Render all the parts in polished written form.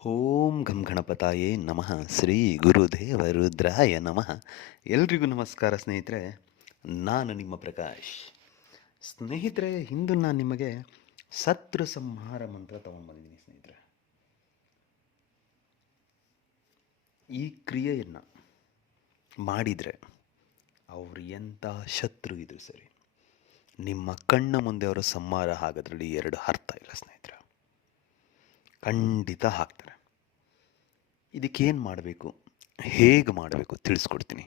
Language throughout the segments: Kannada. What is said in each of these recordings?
ಓಂ ಗಂ ಗಣಪತಾಯೇ ನಮಃ ಶ್ರೀ ಗುರುದೇವ ರುದ್ರಾಯ ನಮಃ. ಎಲ್ರಿಗೂ ನಮಸ್ಕಾರ ಸ್ನೇಹಿತರೆ. ನಾನು ನಿಮ್ಮ ಪ್ರಕಾಶ್. ಸ್ನೇಹಿತರೆ, ಇಂದು ನಾನು ನಿಮಗೆ ಶತ್ರು ಸಂಹಾರ ಮಂತ್ರ ತಗೊಂಡ್ಬಂದಿದ್ದೀನಿ ಸ್ನೇಹಿತರೆ. ಈ ಕ್ರಿಯೆಯನ್ನು ಮಾಡಿದರೆ ಅವರು ಎಂಥ ಶತ್ರು ಇದ್ರು ಸರಿ, ನಿಮ್ಮ ಕಣ್ಣ ಮುಂದೆ ಅವರ ಸಂಹಾರ ಆಗೋದ್ರಲ್ಲಿ ಎರಡು ಅರ್ಥ ಇಲ್ಲ ಸ್ನೇಹಿತರೆ. ಖಂಡಿತ ಹಾಕ್ತಾರೆ. ಇದಕ್ಕೇನು ಮಾಡಬೇಕು, ಹೇಗೆ ಮಾಡಬೇಕು ತಿಳಿಸ್ಕೊಡ್ತೀನಿ.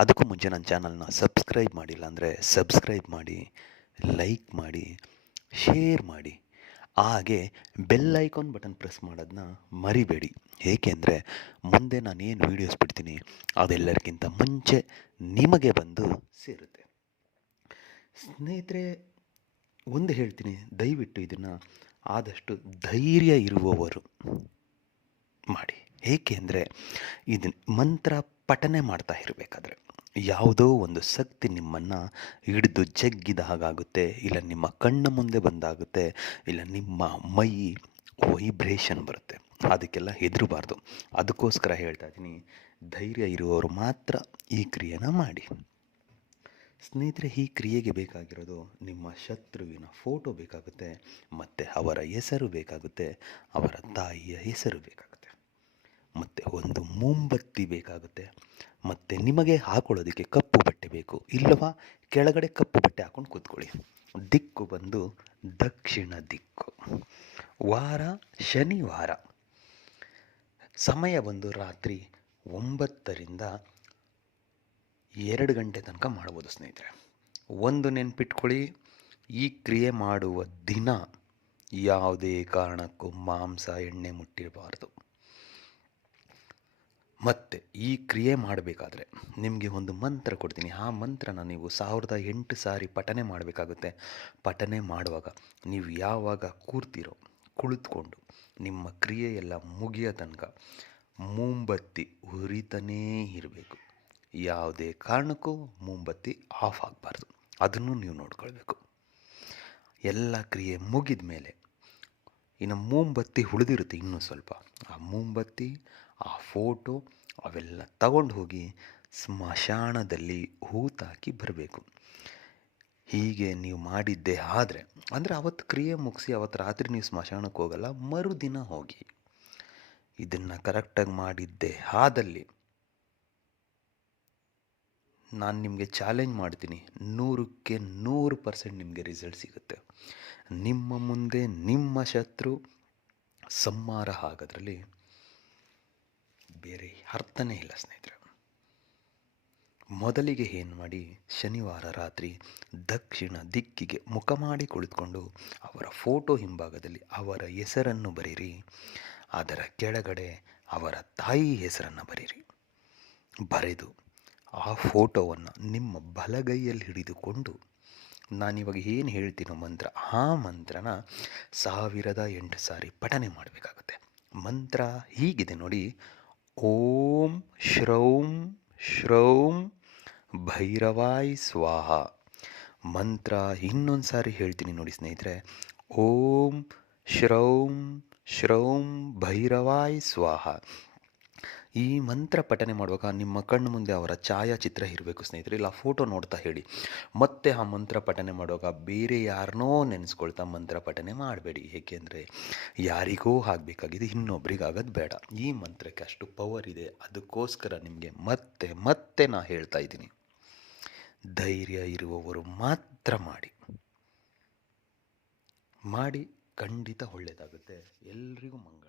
ಅದಕ್ಕೂ ಮುಂಚೆ ನನ್ನ ಚಾನಲ್ನ ಸಬ್ಸ್ಕ್ರೈಬ್ ಮಾಡಿಲ್ಲ ಅಂದರೆ ಸಬ್ಸ್ಕ್ರೈಬ್ ಮಾಡಿ, ಲೈಕ್ ಮಾಡಿ, ಶೇರ್ ಮಾಡಿ, ಹಾಗೆ ಬೆಲ್ ಐಕಾನ್ ಬಟನ್ ಪ್ರೆಸ್ ಮಾಡೋದನ್ನ ಮರಿಬೇಡಿ. ಏಕೆಂದರೆ ಮುಂದೆ ನಾನೇನು ವೀಡಿಯೋಸ್ ಬಿಡ್ತೀನಿ ಅದೆಲ್ಲರಿಗಿಂತ ಮುಂಚೆ ನಿಮಗೆ ಬಂದು ಸೇರುತ್ತೆ. ಸ್ನೇಹಿತರೆ, ಒಂದು ಹೇಳ್ತೀನಿ, ದಯವಿಟ್ಟು ಇದನ್ನು ಆದಷ್ಟು ಧೈರ್ಯ ಇರುವವರು ಮಾಡಿ. ಏಕೆಂದರೆ ಇದು ಮಂತ್ರ ಪಠನೆ ಮಾಡ್ತಾ ಇರಬೇಕಾದ್ರೆ ಯಾವುದೋ ಒಂದು ಶಕ್ತಿ ನಿಮ್ಮನ್ನು ಹಿಡಿದು ಜಗ್ಗಿದ ಹಾಗಾಗುತ್ತೆ, ಇಲ್ಲ ನಿಮ್ಮ ಕಣ್ಣ ಮುಂದೆ ಬಂದಾಗುತ್ತೆ, ಇಲ್ಲ ನಿಮ್ಮ ಮೈ ವೈಬ್ರೇಷನ್ ಬರುತ್ತೆ. ಅದಕ್ಕೆಲ್ಲ ಹೆದರಬಾರ್ದು. ಅದಕ್ಕೋಸ್ಕರ ಹೇಳ್ತಾ ಇದ್ದೀನಿ, ಧೈರ್ಯ ಇರುವವರು ಮಾತ್ರ ಈ ಕ್ರಿಯೆನ ಮಾಡಿ. ಸ್ನೇಹಿತರೆ, ಈ ಕ್ರಿಯೆಗೆ ಬೇಕಾಗಿರೋದು ನಿಮ್ಮ ಶತ್ರುವಿನ ಫೋಟೋ ಬೇಕಾಗುತ್ತೆ, ಮತ್ತು ಅವರ ಹೆಸರು ಬೇಕಾಗುತ್ತೆ, ಅವರ ತಾಯಿಯ ಹೆಸರು ಬೇಕಾಗುತ್ತೆ, ಮತ್ತು ಒಂದು ಮೊಂಬತ್ತಿ ಬೇಕಾಗುತ್ತೆ, ಮತ್ತು ನಿಮಗೆ ಹಾಕೊಳ್ಳೋದಕ್ಕೆ ಕಪ್ಪು ಬಟ್ಟೆ ಬೇಕು. ಇಲ್ಲವಾ ಕೆಳಗಡೆ ಕಪ್ಪು ಬಟ್ಟೆ ಹಾಕೊಂಡು ಕೂತ್ಕೊಳ್ಳಿ. ದಿಕ್ಕು ಬಂದು ದಕ್ಷಿಣ ದಿಕ್ಕು. ವಾರ ಶನಿವಾರ. ಸಮಯ ಬಂದು ರಾತ್ರಿ 9ರಿಂದ 2 ಗಂಟೆ ತನಕ ಮಾಡ್ಬೋದು ಸ್ನೇಹಿತರೆ. ಒಂದು ನೆನ್ಪಿಟ್ಕೊಳ್ಳಿ, ಈ ಕ್ರಿಯೆ ಮಾಡುವ ದಿನ ಯಾವುದೇ ಕಾರಣಕ್ಕೂ ಮಾಂಸ ಎಣ್ಣೆ ಮುಟ್ಟಿರಬಾರ್ದು. ಮತ್ತು ಈ ಕ್ರಿಯೆ ಮಾಡಬೇಕಾದ್ರೆ ನಿಮಗೆ ಒಂದು ಮಂತ್ರ ಕೊಡ್ತೀನಿ. ಆ ಮಂತ್ರನ ನೀವು 1008 ಸಾರಿ ಪಠನೆ ಮಾಡಬೇಕಾಗುತ್ತೆ. ಪಠನೆ ಮಾಡುವಾಗ ನೀವು ಯಾವಾಗ ಕೂರ್ತಿರೋ ಕುಳಿತುಕೊಂಡು ನಿಮ್ಮ ಕ್ರಿಯೆಯೆಲ್ಲ ಮುಗಿಯೋ ತನಕ ಮೊಂಬತ್ತಿ ಉರಿತಾನೇ ಇರಬೇಕು. ಯಾವುದೇ ಕಾರಣಕ್ಕೂ ಮೊಂಬತ್ತಿ ಆಫ್ ಆಗಬಾರ್ದು. ಅದನ್ನು ನೀವು ನೋಡ್ಕೊಳ್ಬೇಕು. ಎಲ್ಲ ಕ್ರಿಯೆ ಮುಗಿದ ಮೇಲೆ ಇನ್ನು ಮೊಂಬತ್ತಿ ಉಳಿದಿರುತ್ತೆ ಇನ್ನೂ ಸ್ವಲ್ಪ. ಆ ಮೊಂಬತ್ತಿ, ಆ ಫೋಟೋ ಅವೆಲ್ಲ ತಗೊಂಡು ಹೋಗಿ ಸ್ಮಶಾನದಲ್ಲಿ ಹೂತಾಕಿ ಬರಬೇಕು. ಹೀಗೆ ನೀವು ಮಾಡಿದ್ದೇ ಆದರೆ, ಅಂದರೆ ಅವತ್ತು ಕ್ರಿಯೆ ಮುಗಿಸಿ ಅವತ್ತು ರಾತ್ರಿ ನೀವು ಸ್ಮಶಾನಕ್ಕೆ ಹೋಗಲ್ಲ, ಮರುದಿನ ಹೋಗಿ. ಇದನ್ನು ಕರೆಕ್ಟಾಗಿ ಮಾಡಿದ್ದೇ ಆದಲ್ಲಿ ನಾನು ನಿಮಗೆ ಚಾಲೆಂಜ್ ಮಾಡ್ತೀನಿ, 100ಕ್ಕೆ 100% ನಿಮಗೆ ರಿಸಲ್ಟ್ ಸಿಗುತ್ತೆ. ನಿಮ್ಮ ಮುಂದೆ ನಿಮ್ಮ ಶತ್ರು ಸಂಹಾರ ಆಗೋದ್ರಲ್ಲಿ ಬೇರೆ ಅರ್ಥನೇ ಇಲ್ಲ ಸ್ನೇಹಿತರೆ. ಮೊದಲಿಗೆ ಏನು ಮಾಡಿ, ಶನಿವಾರ ರಾತ್ರಿ ದಕ್ಷಿಣ ದಿಕ್ಕಿಗೆ ಮುಖ ಮಾಡಿ ಕುಳಿತುಕೊಂಡು ಅವರ ಫೋಟೋ ಹಿಂಭಾಗದಲ್ಲಿ ಅವರ ಹೆಸರನ್ನು ಬರೀರಿ. ಅದರ ಕೆಳಗಡೆ ಅವರ ತಾಯಿ ಹೆಸರನ್ನು ಬರೀರಿ. ಬರೆದು ಆ ಫೋಟೋವನ್ನು ನಿಮ್ಮ ಬಲಗೈಯಲ್ಲಿ ಹಿಡಿದುಕೊಂಡು ನಾನಿವಾಗ ಏನು ಹೇಳ್ತೀನೋ ಮಂತ್ರ, ಆ ಮಂತ್ರನ 1008 ಸಾರಿ ಪಠನೆ ಮಾಡಬೇಕಾಗುತ್ತೆ. ಮಂತ್ರ ಹೀಗಿದೆ ನೋಡಿ: ಓಂ ಶ್ರೌಂ ಶ್ರೌಂ ಭೈರವಾಯ್ ಸ್ವಾಹ. ಮಂತ್ರ ಇನ್ನೊಂದು ಸಾರಿ ಹೇಳ್ತೀನಿ ನೋಡಿ ಸ್ನೇಹಿತರೆ: ಓಂ ಶ್ರೌಂ ಶ್ರೌಂ ಭೈರವಾಯ್ ಸ್ವಾಹ. ಈ ಮಂತ್ರ ಪಠನೆ ಮಾಡುವಾಗ ನಿಮ್ಮ ಕಣ್ಣು ಮುಂದೆ ಅವರ ಛಾಯಾಚಿತ್ರ ಇರಬೇಕು ಸ್ನೇಹಿತರೆ. ಇಲ್ಲ ಫೋಟೋ ನೋಡ್ತಾ ಹೇಳಿ. ಮತ್ತೆ ಆ ಮಂತ್ರ ಪಠನೆ ಮಾಡುವಾಗ ಬೇರೆ ಯಾರನ್ನೋ ನೆನೆಸ್ಕೊಳ್ತಾ ಮಂತ್ರ ಪಠನೆ ಮಾಡಬೇಡಿ. ಏಕೆಂದರೆ ಯಾರಿಗೋ ಆಗಬೇಕಾಗಿದೆ, ಇನ್ನೊಬ್ರಿಗೆ ಆಗೋದು ಬೇಡ. ಈ ಮಂತ್ರಕ್ಕೆ ಅಷ್ಟು ಪವರ್ ಇದೆ. ಅದಕ್ಕೋಸ್ಕರ ನಿಮಗೆ ಮತ್ತೆ ಮತ್ತೆ ನಾ ಹೇಳ್ತಾ ಇದ್ದೀನಿ, ಧೈರ್ಯ ಇರುವವರು ಮಾತ್ರ ಮಾಡಿ. ಖಂಡಿತ ಒಳ್ಳೆಯದಾಗುತ್ತೆ. ಎಲ್ರಿಗೂ ಮಂಗಳ.